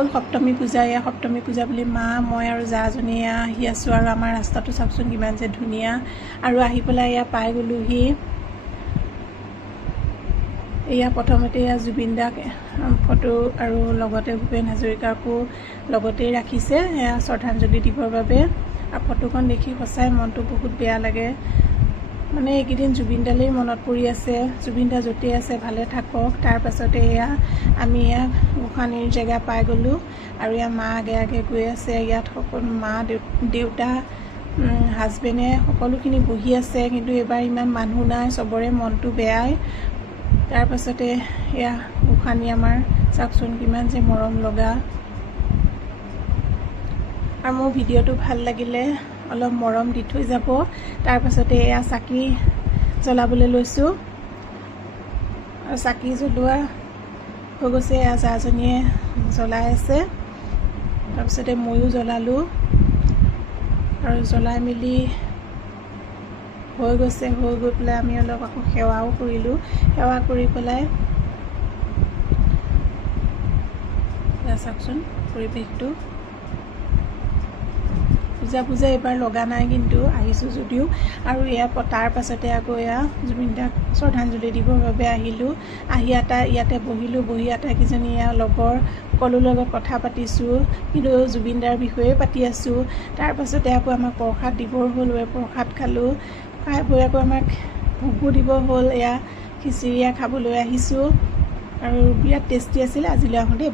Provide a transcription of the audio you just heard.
হ'ল সপ্তমী পূজা। এয়া সপ্তমী পূজা বুলি মা মই আৰু জাজনী আহি আছোঁ। আৰু আমাৰ ৰাস্তাটো চাওকচোন কিমান যে ধুনীয়া। আৰু আহি পেলাই এয়া পাই গ'লোহি। এয়া প্ৰথমতে এয়া জুবিন দাক ফটো আৰু লগতে ভূপেন হাজৰিকাকো লগতেই ৰাখিছে এয়া শ্ৰদ্ধাঞ্জলি দিবৰ বাবে। আৰু ফটোখন দেখি সঁচাই মনটো বহুত বেয়া লাগে। মানে এইকেইদিন জুবিন দালেই মনত পৰি আছে। জুবিন দা য'তেই আছে ভালে থাকক। তাৰপাছতে এয়া আমি এয়া গোসাঁনীৰ জেগা পাই গ'লোঁ। আৰু এয়া মা আগে আগে গৈ আছে। ইয়াত সকলো মা দেউতা হাজবেণ্ডে সকলোখিনি বহি আছে। কিন্তু এইবাৰ ইমান মানুহ নাই, চবৰে মনটো বেয়াই। তাৰপাছতে এয়া গোসাঁনী আমাৰ চাওকচোন কিমান যে মৰম লগা। আৰু মোৰ ভিডিঅ'টো ভাল লাগিলে অলপ মৰম দি থৈ যাব। তাৰপাছতে এয়া চাকি জ্বলাবলৈ লৈছোঁ। আৰু চাকি জ্বলোৱা হৈ গৈছে। এয়া জাজনীয়ে জ্বলাই আছে। তাৰপিছতে ময়ো জ্বলালোঁ। আৰু জ্বলাই মেলি হৈ গৈছে। হৈ গৈ পেলাই আমি অলপ আকৌ সেৱাও কৰিলোঁ। সেৱা কৰি পেলাই চাওকচোন পৰিৱেশটো। পূজা এইবাৰ লগা নাই, কিন্তু আহিছোঁ যদিও। আৰু এয়া তাৰ পাছতে আকৌ এয়া জুবিন দাক শ্ৰদ্ধাঞ্জলি দিবৰ বাবে আহিলোঁ। আহি ইয়াতে বহিলোঁ। বহি আটাইকেইজনী এয়া লগৰ সকলোৰ লগত কথা পাতিছোঁ, কিন্তু জুবিন দাৰ বিষয়ে পাতি আছোঁ। তাৰপাছতে আকৌ আমাক প্ৰসাদ দিবৰ হ'ল। প্ৰসাদ খালোঁ। খাই বৈ আকৌ আমাক ভোগো দিব হ'ল। এয়া খিচিৰি খাবলৈ আহিছোঁ। আৰু বিৰাট টেষ্টি আছিল। আজিলৈ আহোঁ দেই।